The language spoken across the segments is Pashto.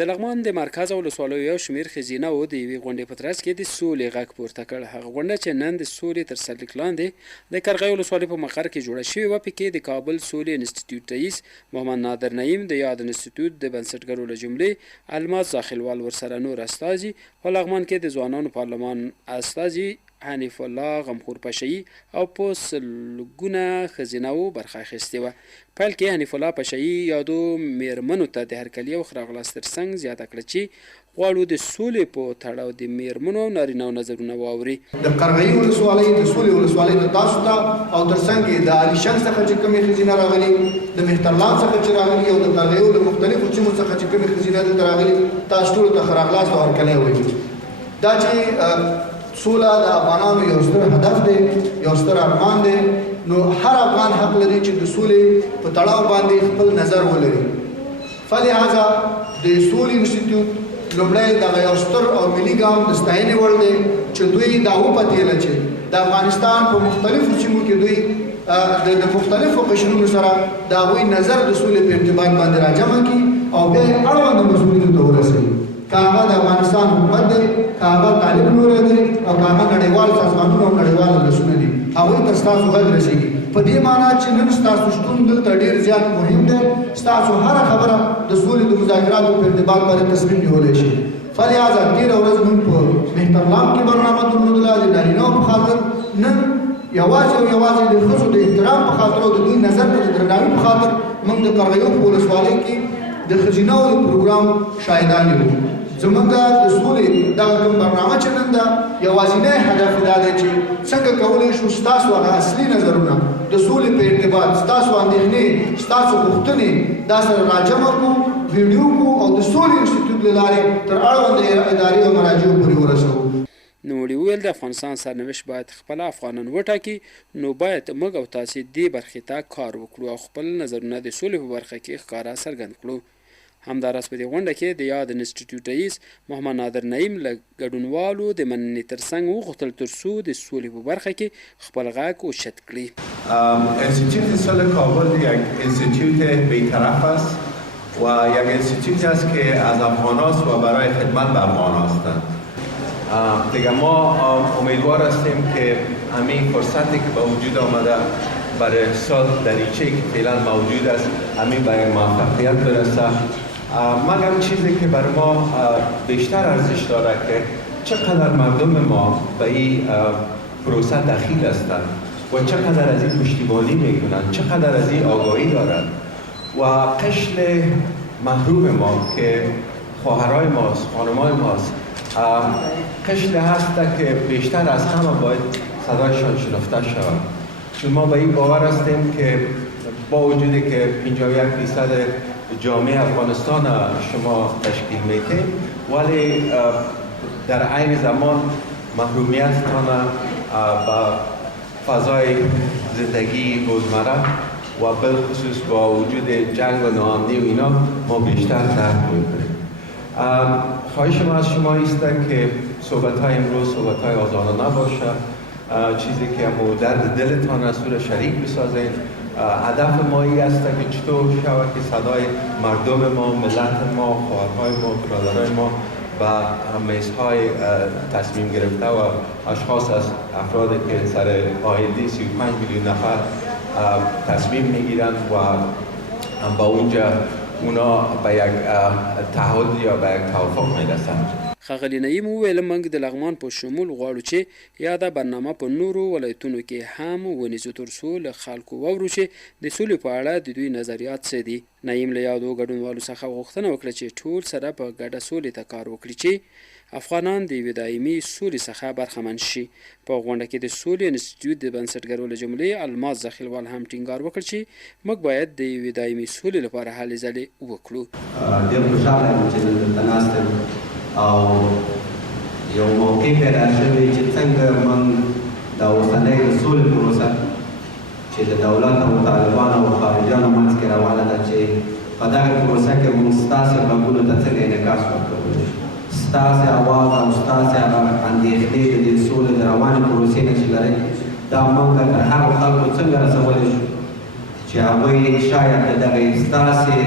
د لغمان د مرکز ولسوالیو یو شمېر ښځینهو د یوې غونډې په ترڅ کې د سولې غږ پورته کړ. هغه غونډه چې نن د سولې تر سرلیک لاندې د قرغیو ولسوالۍ په مقر کې جوړه شوې وه، پکې د کابل سولې انسټیټیوټ رئیس محمد نادر نعیم، د یاد انسټیټیوټ د بنسټګرو له جملې الماس زاخیلوال ورسره نور استازي، په لغمان کې د ځوانانو پارلمان استازي حنیف الله غمخور پشهیي او په سلګونه ښځینهو برخه اخیستې وه. پیل کې حنیف الله پشهیي یادو میرمنو ته د هرکلي او ښه راغلاست ترڅنګ زیاته کړه چې غواړو د سولې په تړاو د میرمنو او نارینهو نظرونه واوري. د قرغیو ولسوالۍ د سولې ولسوالۍ د تاسو ته او ترڅنګ یې د علیشنګ څخه چې کومې ښځینه راغلي، د مهترلام څخه چې راغلي او د قرغیو له مختلفو سیمو څخه چې کومې ښځینه دلته راغلي، تاسو ټولو ته ښه راغلاست او هرکلی وایو. دا چې سوله د افغانانو یو ستر هدف دی، یو ستر ارمان دی، نو هر افغان حق لري چې د سولې په تړاو باندې خپل نظر ولري. فلهذا د سولې انسټیټیوټ لومړی دغه یو ستر او ملي ګام د ستاینې وړ دی چې دوی دا وپتېله چې د افغانستان په مختلفو سیمو کې دوی د مختلفو قشرونو سره د هغوی نظر د سولې په ارتباط باندې راجمع کړي او بیا یې اړونده مسؤلیتو ته ورسوي. که هغه د افغانستان حکومت دی، که هغه طالب نوری دی، او که هغه نړیوال سازمانونه او نړیوال ارزښتونه دي، هغوی ته ستاسو غږ رسېږي. په دې معنا چې نن ستاسو شتون دلته ډېر زیات مهم دی. ستاسو هره خبره د سولې د مذاکراتو په ارتباط باندې تصمیم نیولی شي. فلهذا تېره ورځ موږ په مهترلام کې برنامه درلودله د نارینهو په خاطر. نن یوازې او یوازې د ښځو د احترام په خاطر او د دوی نظر ته د درناوي په خاطر موږ د قرغیو په ولسوالۍ کې د ښځینهو د پروګرام شاهدان یو. زموږ د سولې دغه کوم برنامه چې نن ده، یوازینی هدف دا دی چې څنګه کولی شو ستاسو هغه اصلي نظرونه د سولې په ارتباط، ستاسو اندېښنې، ستاسو غوښتنې دا سره راجمع کړو، ویډیو کړو او د سولې انسټیټیوټ له لارې تر اړونده ادارې او مراجعو پورې ورسوو. نوموړي وویل د افغانستان سرنوشت باید خپله افغانان وټاکي، نو باید موږ او تاسې دې برخې ته کار وکړو او خپل نظرونه د سولې په برخه کې ښکاره څرګند کړو. همداراز په دې غونډه کې د یاد انسټیټیوټ رئیس محمد نادر نعیم له ګډونوالو د مننې ترڅنګ وغوښتل ترڅو د سولې په برخه کې خپل غږ اوچت کړي. انستیتوت صلح کابل یک انستیتوت بی‌طرف است و یک انستیتوتی است که از افغان است و برای خدمت به افغان هستند. دیگه ما امیدوار هستیم که همین فرصتی که به وجود آمده برای سال دریچه‌ای که فعلا موجود است همین به موفقیت برسه. مگر چیزی که بر ما بیشتر ارزش داره که چقدر مردم ما به این پروسه دخیل هستند و چقدر از این پشتیبانی میکنند، چقدر از این آگاهی دارند و قشر محروم ما که خواهرای ماست، خانمای ماست، قشر هست که بیشتر از همه باید صدایشان شنفته شود. چون ما به این باور هستیم که با وجودی که 51% جامعه افغانستان شما تشکیل میدید، ولی در عین زمان محرومیتتان با فضای زندگی روزمره و بالخصوص با وجود جنگ و ناامنی و اینا ما بیشتر درک میکنیم. خواهش ما از شما است که صحبت‌های امروز صحبت‌های آزادانه باشه، چیزی که ما درد دلتان است رو شریک بسازید. هدف ما این است که چطور شود که صدای مردم ما، ملت ما، خواهرهای ما، برادرای ما و میزهای تصمیم گرفته و اشخاص از افرادی که سر آیندی 35 میلیون نفر تصمیم میگیرند و با اونجا اونا به یک تعهد یا به یک توافق میرسند. ښاغلي نعیم وویل موږ د لغمان په شمول غواړو چې یاده برنامه په نورو ولایتونو کې هم ونیسو ترڅو له خلکو واورو چې د سولې په اړه د دوی نظریات څه دي. نعیم له یادو ګډونوالو څخه غوښتنه وکړه چې ټول سره په ګډه سولې ته کار وکړي چې افغانان د یوې دایمي سولې څخه برخمن شي. په غونډه کې د سولې انسټیټیوټ د بنسټګرو له جملې الماس زاخیلوال هم ټینګار وکړ چې موږ باید د یوې دایمي سولې لپاره هلې ځلې وکړو. ډېر خوشحاله یم چې دلته ناست یم او یو موقع پیدا شوی چې څنګه موږ دا اوسنۍ د سولې پروسه چې د دولت او طالبانو او خارجیانو منځ کې روانه ده چې په دغه پروسه کې موږ ستاسې غږونو ته څنګه انعکاس ورکولی شو، ستاسې اواز او ستاسې هغه اندېښنې د دې سولې د روانې پروسې نه چې لرئ دا موږ تر هغو خلکو څنګه رسولی شو چې هغوی شاید د دغې ستاسې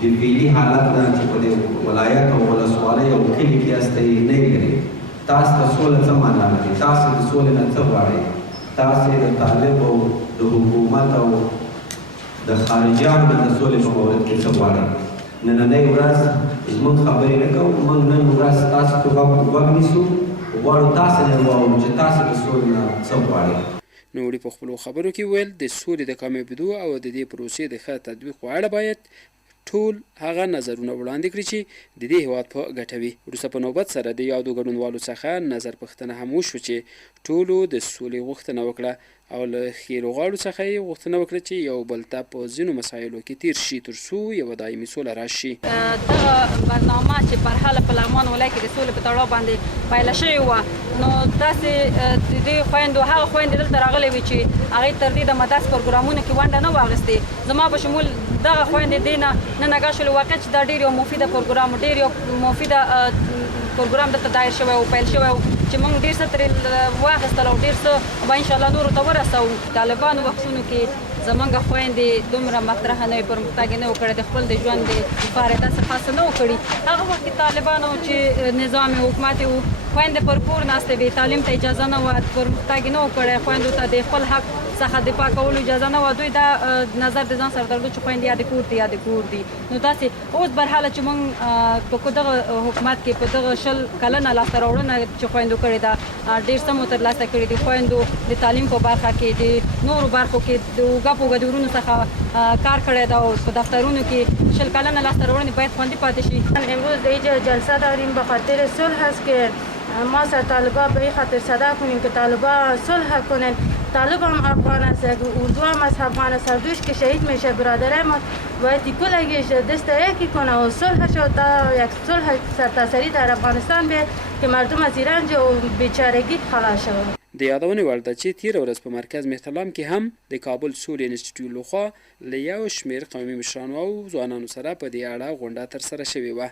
د فعلي حالت نه چې په دې ولایت او ولسوالۍ او کلي کې یاستئ نه لري. تاسو ته سوله څه معنا لري؟ تاسو د سولې نه څه غواړئ؟ تاسو د طالب او د حکومت او د خارجیانو د سولې په مورد کې څه غواړئ؟ نننۍ ورځ زموږ خبرې نه کوو، موږ نن ورځ تاسو ته غوږ نیسو، غواړو تاسو نه واورو چې تاسو د سولې نه څه غواړئ. نوموړي په خپلو خبرو کې ویل د سولې د کامیابېدو او د دې پروسې د ښه تطبیق په اړه باید ټول هغه نظرونه وړاندې کړي چې د دې هېواد په ګټه وي. وروسته په نوبت سره د یادو ګډونوالو څخه نظر پوښتنه هم وشوه چې ټولو د سولې غوښتنه وکړه او له ښې لوغاړو څخه یې غوښتنه وکړه چې یو بل ته په ځینو مسایلو کې تیر شي تر څو یوه دایمي سوله راشي. دغه برنامه چې په هر حال په لغمان ولایت کې د سولې په تړاو باندې پیله شوې وه، نو داسې د دې خویندو هغه خویندې دلته راغلې وې چې هغې تر دې دمه داسې پروګرامونو کې ونډه نه وه اخیستې. زما په شمول دغه خویندې دې نه نن اګاه شولې واقع چې دا ډېر یو مفیده پروګرام، ډېر یو مفیده پروګرام دلته دایر شوی او پیل شوی چې موږ ډېر څه ترې واخیستل او ډېر څه به انشاءالله نورو ته ورسوو. طالبانو وختونو کې زمونږ خویندې دومره مطرحه نه وي، پرمختګ یې نه و کړی، د خپل د ژوند لپاره داسې خاصه نه و کړي. هغه وخت کې طالبانو چې نظام حکومت و، خویندې پر کور ناستې وې، تعلیم ته اجازه نه وه، پرمختګ یې نه و کړی، خویندو ته د خپل حق څخه دفاع کولو اجازه نه وه. دوی دا نظر د ځان سره درلود چې خویندې یا د کور دي یا د کور دي. نو داسې اوس برحاله چې موږ په دغه حکومت کې په دغه 20 کلنه لاسته راوړنه چې خویندو کړې ده، ډېر څه مو ترلاسه کړي دي. خویندو د تعلیم په برخه کې، د نورو برخو کې د اوږه په اوږه د ورونو څخه کار کړی ده او په دفترونو کې 20 کلنه لاسته راوړنې باید خوندي پاتې شي. امروز اینجا جلسه داریم به خاطر صلح است که ما سر طالبا به این خاطر صدا کنیم که طالبا صلح کنن. طالب هم افغان است، اردو هم از افغان است، هر دوش که شهید میشه برادرای ما باید کلگیش دست یکی کنه و صلح شد تا یک صلح سرتاسری در افغانستان بیاد که مردم از رنج و بیچارگی خلاص شود. د یادونې وړ ده چې تېره ورځ په مرکز مهترلام کې هم د کابل سولې انسټیټیوټ لخوا له یو شمېر قومي مشرانو او ځوانانو سره په دې اړه غونډه ترسره شوې وه.